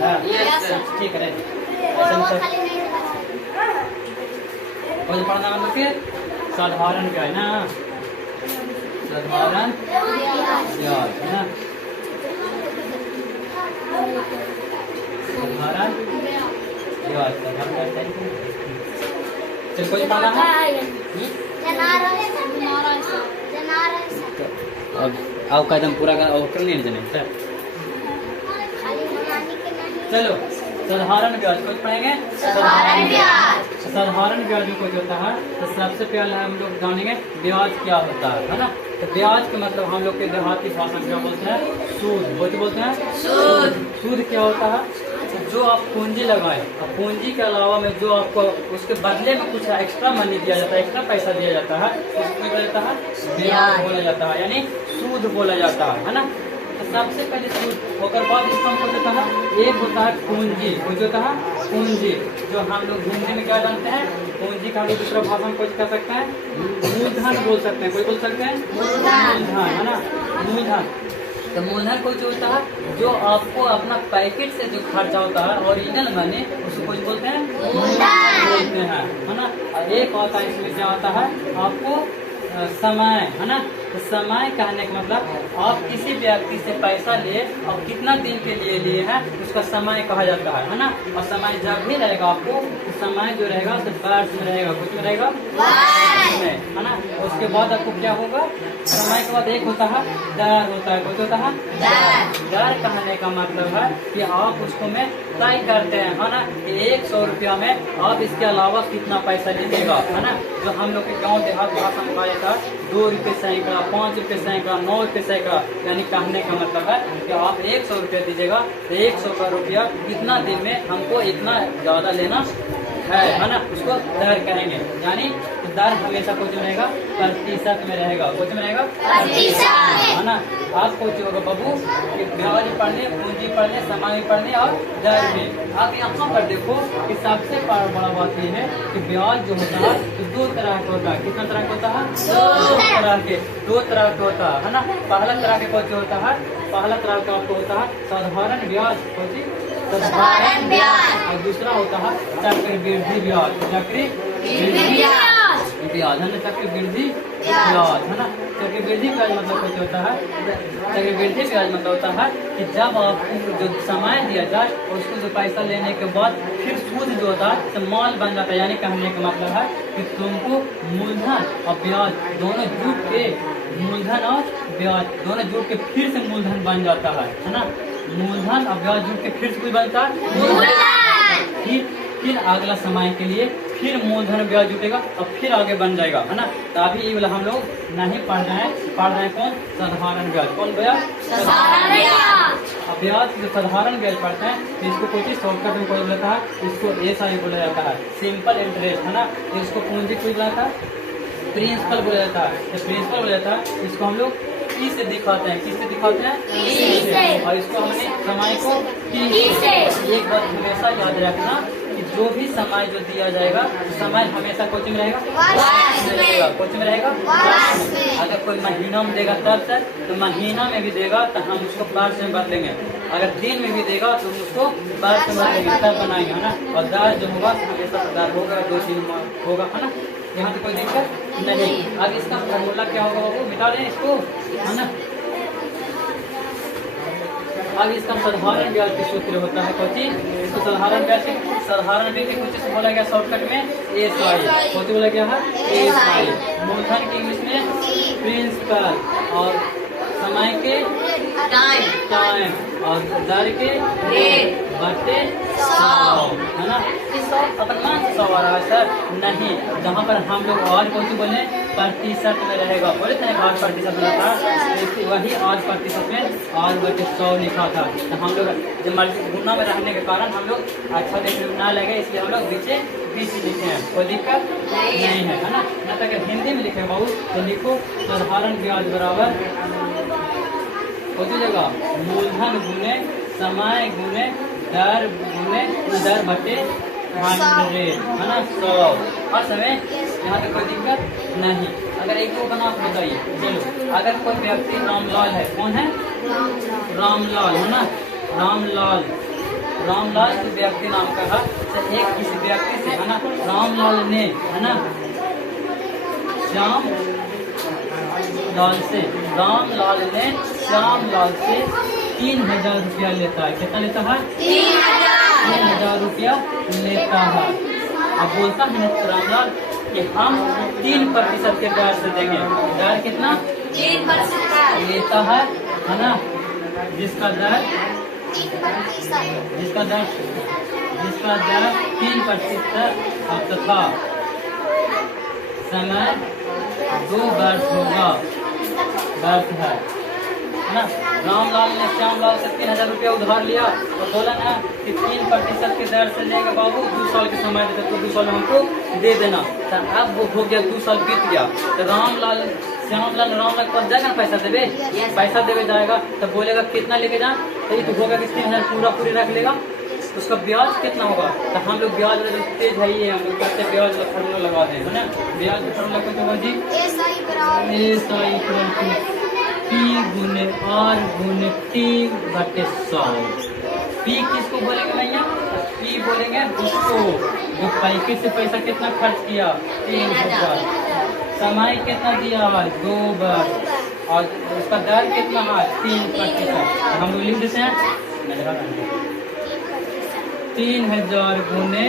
ठीक है। और पढ़ना मतलब कि साधारण ब्याज ना, साधारण ब्याज है ना, साधारण ब्याज, साधारण ब्याज। चल कोई पढ़ना है? अब आओ कदम पूरा कर नहीं जने सर। चलो साधारण ब्याज कुछ पढ़ेंगे। साधारण ब्याज, साधारण ब्याज में कुछ होता है तो सबसे पहले हम लोग जानेंगे ब्याज क्या होता है ना। तो ब्याज का मतलब हम लोग के देहाती भाषा में क्या बोलते हैं? सूद। वो बोलते हैं सूद। सूद क्या होता है? जो आप पूंजी लगाएं और पूंजी के अलावा में जो आपको उसके बदले में कुछ एक्स्ट्रा मनी दिया जाता है, एक्स्ट्रा पैसा दिया जाता है, उसको बोला जाता है ब्याज बोला जाता है, यानी सूद बोला जाता है ना। तो सबसे पहले सूद होकर बाद इसका हमको होता है, एक होता है पूंजी। कुछ होता है पूंजी, जो हम लोग हिंदी में क्या जानते हैं? पूंजी का भी दूसरा भाषा में कुछ कर सकते हैं, मूलधन बोल सकते हैं। कोई बोल सकते हैं मूलधन, है ना, मूलधन। तो मूलधन कुछ होता है जो आपको अपना पैकेट से जो खर्चा होता है, ओरिजिनल मनी, उसको कुछ बोलते हैं मूलधन बोलते हैं, है ना। और एक होता है इसमें क्या होता है आपको समय, है ना। तो समय कहने का मतलब आप किसी व्यक्ति से पैसा ले और कितना दिन के लिए लिए हैं उसका समय कहा जाता है ना। और समय जब भी रहेगा आपको, तो समय जो रहेगा तो वर्ष में रहेगा, कुछ में रहेगा में, है ना। उसके बाद आपको क्या होगा? समय के बाद एक होता है दर होता है। कुछ होता है दर कहने का मतलब है कि आप उसको में तय करते हैं, है ना, कि 100 रुपया में आप इसके अलावा कितना पैसा लीजिएगा, है ना। जो हम लोग के गाँव देहात भाषा में कहा जाता है 2 रुपये सैकड़ा, 5 रुपये सैकड़ा, 9 रुपये सैकड़ा, यानी कहने का मतलब है कि आप 100 रुपया दीजिएगा तो 100 का रुपया कितना दिन में हमको इतना ज्यादा लेना है ना, उसको दर कहेंगे। यानी दर हमेशा कुछ रहेगा प्रतिशत में रहेगा, कुछ में रहेगा प्रतिशत, है ना। आपको जो होगा बाबू कि ब्याज पढ़ने, पूंजी पढ़ने, समय पढ़ने और दर में। आप यहाँ पर देखो कि सबसे बड़ा बात ये है कि ब्याज जो होता है तो 2 तरह का होता है। कितना तरह का होता है? 2 तरह के होता है ना। पहला तरह के कौन होता है? पहला तरह का आपको होता है साधारण ब्याज, साधारण ब्याज। और दूसरा होता है चक्रवृद्धि ब्याज, चक्रवृद्धि ब्याज, है ना, चक्रवृद्धि ब्याज, है ना। चक्रवृद्धि ब्याज मतलब कुछ होता है, चक्रवृद्धि ब्याज मतलब होता है कि जब आपको जो समय दिया जाए उसको जो पैसा लेने के बाद फिर सूद जो होता है तो माल बन जाता है। यानी कहने का मतलब है कि तुमको मूलधन और ब्याज दोनों जुट के, मूलधन और ब्याज दोनों जुट के फिर से मूलधन बन जाता है ना। मूलधन और ब्याज जुट के फिर से कुछ बनता है, फिर अगला समय के लिए फिर मूलधन ब्याज जुटेगा और फिर आगे बन जाएगा, है ना। तो अभी ये वाला हम लोग नहीं पढ़ रहे हैं कौन? साधारण ब्याज। कौन ब्याज? साधारण ब्याज। ब्याज जो साधारण ब्याज पढ़ते हैं तो इसको कोई शॉर्टकट में कोई बोलता है, इसको SI बोला जाता है, सिंपल इंटरेस्ट, है ना। इसको पूंजी कोई बोलता है, प्रिंसिपल बोला जाता है। प्रिंसिपल बोला जाता है, इसको हम लोग P से दिखाते हैं। किससे दिखाते हैं? P से। और इसको हमने समय को T से। एक बात हमेशा याद रखना कि जो भी समय जो दिया जाएगा, समय हमेशा कोचिंग रहेगा, कोचिंग रहेगा। अगर कोई महीना में देगा तब तक, तो महीना में भी देगा तो हम उसको वर्ष में बदलेंगे। अगर दिन में भी देगा तो उसको वर्ष में बदलेंगे, तब बनाएंगे, है ना। और दर जो होगा हमेशा दर होगा, 2 दिन होगा, है ना। यहाँ तो कोई दिक्कत नहीं। अब इसका फॉर्मूला क्या होगा वो मिटा दें इसको, है ना। अब इसका साधारण ब्याज के सूत्र होता है कोची, इसको साधारण ब्याज के कुछ से बोला गया शॉर्टकट में SI। कोची बोला गया है SI। मूलधन के इंग्लिश में प्रिंसिपल, और समय के टाइम, और दर के रेट बटे 100, है ना। इस 100 अपन मान 100 आ रहा है सर, नहीं। जहाँ पर हम लोग और कौन बोले प्रतिशत में रहेगा, बोले थे 8% में था, वही 8% में 8/100 लिखा था। तो हम लोग जब मल्टी गुना में रहने के कारण हम लोग अच्छा देखने में ना लगे, इसलिए हम लोग बीच लिखे हैं। कोई दिक्कत नहीं है ना। न तक हिंदी में लिखे बहुत तो लिखो साधारण ब्याज बराबर हो जाएगा मूलधन गुने समय गुने दर बटे 100, है ना, 100। और समय यहाँ पे कोई दिक्कत नहीं। अगर एक दो बना बताइए। चलो, अगर कोई व्यक्ति रामलाल है, कौन है? रामलाल, है ना। रामलाल जो व्यक्ति नाम का है, तो एक किसी व्यक्ति से है ना रामलाल ने है ना रामलाल ने श्यामलाल से 3000 रुपया लेता है। कितना लेता है? 3000 रुपया लेता है। अब बोलता है रामलाल कि हम 3% के ब्याज से देंगे। ब्याज कितना? 3% लेता है ना, जिसका दर 3% तथा समय 2 वर्ष होगा। वर्ष है ना। रामलाल ने श्यामलाल से 3000 रुपया उधार लिया तो बोला ना कि 3% के दर से लेगा बाबू, 2 साल के समय देते तो 2 साल हमको दे देना। तो अब वो हो गया, 2 साल बीत गया, तो श्यामलाल रामलाल के पास जाएगा ना पैसा देवे, पैसा देवे जाएगा तो बोलेगा कितना लेके जा, तो ये तो होगा कि 3000 पूरी रख लेगा। उसका ब्याज कितना होगा? तो हम लोग ब्याज तेज है ही, हम लोग कहते हैं ब्याज फॉर्मूला लगा दें है ना। ब्याज का फॉर्मूला क्या होगा जी? P गुने R गुने T बटे 100। P किसको बोलेंगे भैया? P बोलेंगे उसको जो पैके से पैसा कितना खर्च किया, 3000। समय कितना दिया है? 2 वर्ष। और उसका दर कितना है? 3%। हम लोग लिख देते हैं 3000 गुने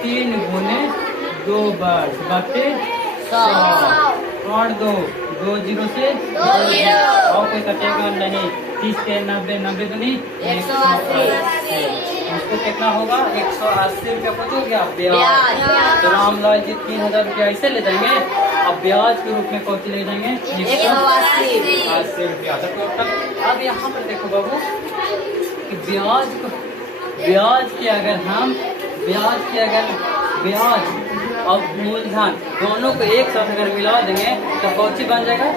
3 गुने 2 वर्ष बटे 100 और 2 0 से 2 और कोई कटेगा नहीं। 30 के 90 90 दूनी 180। उसको कितना होगा? 180 रुपया कुछ हो गया ब्याज। तो रामलाल जी 3000 रुपया ऐसे ले जाएंगे, अब ब्याज के रूप में कौन ले जाएंगे? 180 रुपया। अब यहाँ पर देखो बाबू कि ब्याज और मूलधन दोनों को एक साथ अगर मिला देंगे तो कौन सी बन जाएगा?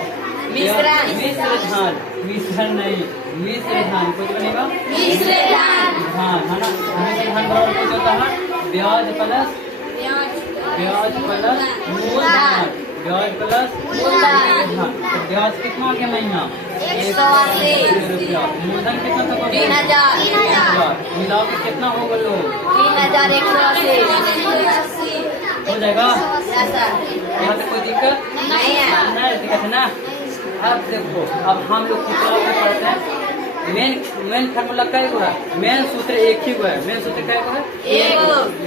मिश्रण नहीं, मिश्रधन कुछ बनेगा धन है ना। मिश्रधन बराबर कुछ होता है ब्याज प्लस मूलधन, ब्याज प्लस मूलधन। तो ब्याज कितना आ गया महीना? 180 रुपया। मूलधन कितना था? 3000। मिला के कितना होगा लोग? 3180 हो जाएगा। यहाँ पे कोई दिक्कत नहीं दिक्कत है ना। अब देखो, अब हम लोग कितना पढ़ते हैं, मेन फार्मूला क्या है? मेन सूत्र एक ही है। मेन सूत्र क्या है?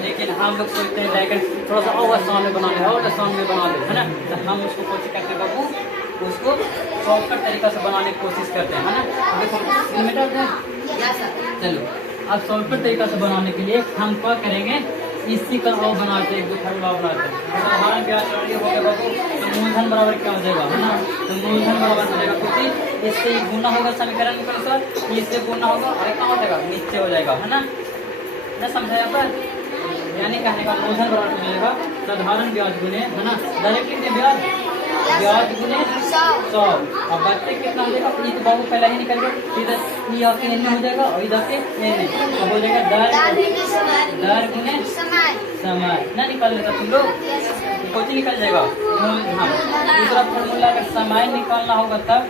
लेकिन हम लोग सोचते हैं डायरेक्ट थोड़ा सा और आसान में बना ले, और आसान में बना ले है ना। तो हम उसको कोशिश करते हैं बाबू, उसको शॉर्टकट तरीका से बनाने की कोशिश करते हैं है ना। चलो अब शॉर्टकट तरीका से बनाने के लिए हम क्या करेंगे, इसी का और बनाते हैं, 1 2 फार्मूला बनाते हैं। साधारण ब्याज हो गया बाबू, तो मूलधन बराबर क्या हो जाएगा है ना। तो मूलधन बराबर हो जाएगा कुछ इससे गुना होगा समीकरण में सर, इससे गुना होगा और कहाँ हो जाएगा? नीचे हो जाएगा है ना समझाया पर? यानी कहने का मूलधन बराबर हो जाएगा साधारण ब्याज गुने है ना, डायरेक्ट लिखते ब्याज गुने 100। अब बच्चे कितना हो जाएगा? ये तो बाबू पहले ही निकल गया, इधर ये आपके एन में हो जाएगा और इधर से एन में, अब हो जाएगा दर गुने समय ना। निकाल लेता तुम लोग, कुछ निकल जाएगा मूलधन। दूसरा फॉर्मूला अगर समय निकालना होगा तब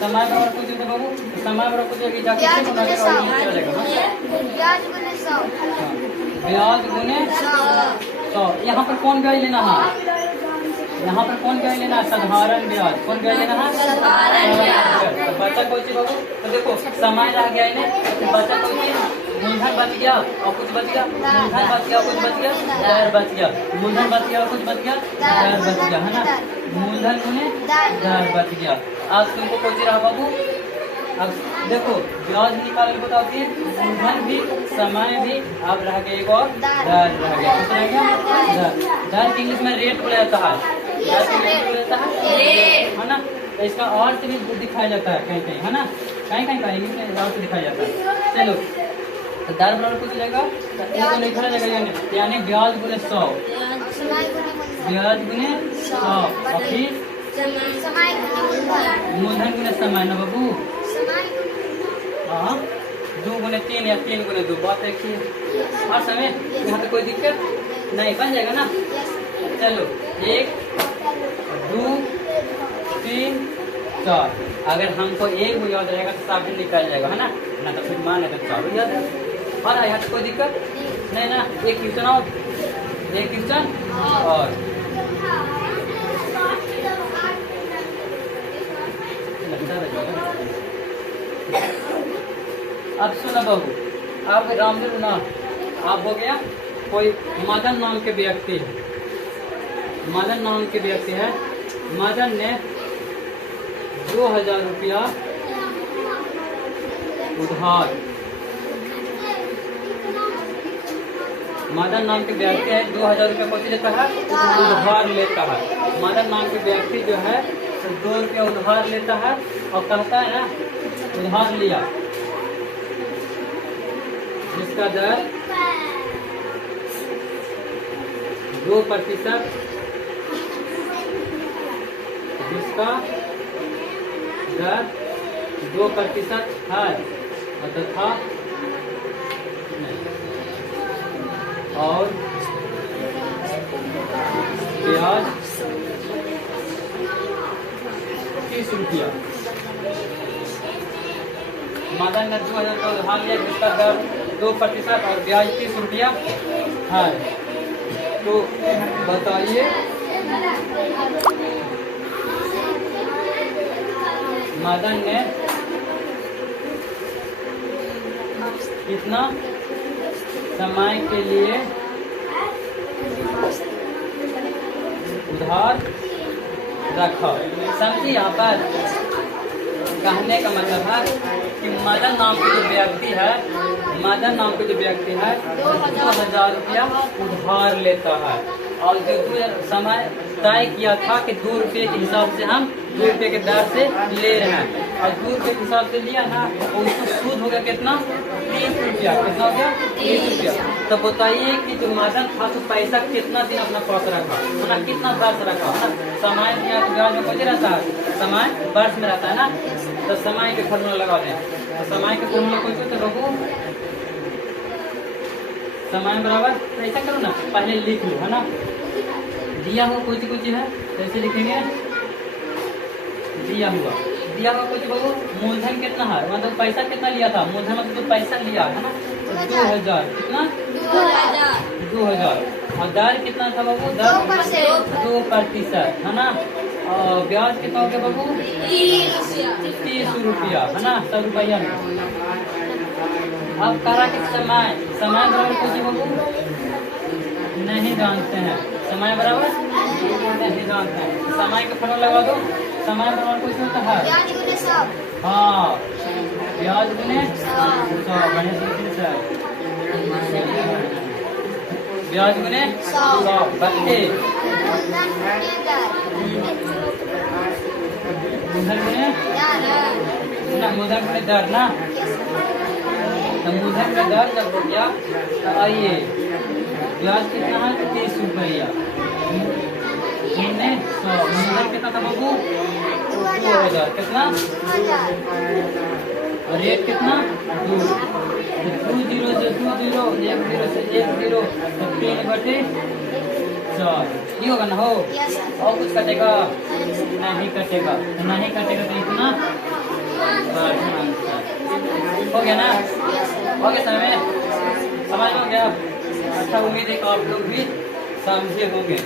समय बराबर कुछ होगा बाबू, समय बराबर कुछ होगी जाके ब्याज गुने 100। यहाँ पर कौन ब्याज लेना है? यहाँ पर कौन ब्याज लेना है? साधारण ब्याज। कौन ब्याज लेना है? तो बचा कोई चीज बाबू, तो देखो समय रह गया इन्हें, तो बचा कोई चीज, मूलधन बच गया और कुछ बच गया, मूलधन बच गया कुछ बच गया, दर बच गया, मूलधन बच गया और कुछ बच गया, दर बच गया है ना। मूलधन गुने दर बच गया। अब तुमको कोई चीज रहा बाबू, अब देखो ब्याज निकाल बताओ फिर, मूलधन भी समय भी, अब रह गया एक और दर रह गया। कितना रह गया? दर इंग्लिश में रेट बोला जाता है, है ना। तो इसका अर्थ भी दिखाया जाता है कहीं कहीं है ना, कहीं इंग्लिश में अर्थ दिखाया जाता है। चलो तो दर बराबर कुछ हो जाएगा, तो लिखा जाएगा यानी ब्याज गुने 100, ब्याज गुने 100 और फिर मूलधन गुने समय ना बाबू। हाँ 2 गुने 3 या 3 गुने 2, बात एक ही है। और समय यहाँ पे कोई दिक्कत नहीं, बन जाएगा ना। चलो 1 2 3 4, अगर हमको 1 याद रहेगा तो 7 निकल जाएगा है ना, तो फिर मान है तो 4 याद है। आ रहा है यहाँ कोई दिक्कत नहीं ना। एक क्वेश्चन और, एक क्वेश्चन और अब सुना बाबू, आप रामदेव ना आप हो गया, कोई मदन नाम के व्यक्ति है, मदन नाम के व्यक्ति है। मदन ने 2000 रुपया उधार, मदन नाम के व्यक्ति है 2000 रुपया कौन लेता है, उधार लेता है। मदन नाम के व्यक्ति जो है 2 रुपया उधार लेता है और कहता है ना उधार लिया, जिसका दर 2%, जिसका दर 2% है तथा और ब्याज 30 रुपया। मदन ने 2000 का उधार लिया, जिसका दर 2% और ब्याज 30 रुपया है। तो बताइए मदन ने कितना समय के लिए उधार रखा। समझिए यहाँ पर कहने का मतलब है कि मदन नाम के जो व्यक्ति है, मदन नाम के जो व्यक्ति है 2000 रुपया उधार लेता है और जो समय तय किया था कि 2 रुपये के हिसाब से हम 2 रुपये के दर से ले रहे हैं और 2 रुपये के हिसाब से लिया ना, और उसको सूद हो गया कितना 30 रुपया। कितना हो गया 30 रुपया। तो बताइए कि जो मदन था तो पैसा कितना दिन अपना पास रखा है ना, कितना वर्ष रखा है ना। समय ब्याज में कौन रहता है, समय वर्ष में रहता है ना। तो समय के फॉर्मूला लगा दें, तो समय के फॉर्मूला कौन सा रखो, समय बराबर ऐसा करो ना, पहले लिख लो है ना, दिया हुआ कुछ है तो ऐसे लिखेंगे, दिया हुआ कुछ बाबू मूलधन कितना है, मतलब पैसा कितना लिया था, मूलधन मतलब जो पैसा लिया है ना 2000, कितना 2000 और दर कितना था बाबू, दर 2% है ना। और ब्याज कितना हो गया बाबू 30 रुपया है ना, 100 रुपया में। अब करा कि समय बराबर कुछ बाबू नहीं जानते हैं, समय बराबर नहीं जानते हैं। समय का फॉर्मूला लगा दो, समय बराबर कुछ होता है हाँ ब्याज गुने 100, ब्याज गुने 100 बच्चे मूलधन गुने दर ना। तो मूलधन का दर जब हो गया तो आइए ब्याज कितना है 30 रुपया, मूलधन कितना था बाबू 2000, कितना और रेट कितना 2 0 से 2 0 1 0 से 1 0 तो 3/4 ये होगा ना हो। और कुछ कटेगा नहीं कटेगा, तो नहीं कटेगा तो इतना हो गया ना, हो गया समझ हो गया। अच्छा उम्मीद है कि आप लोग भी समझे होंगे।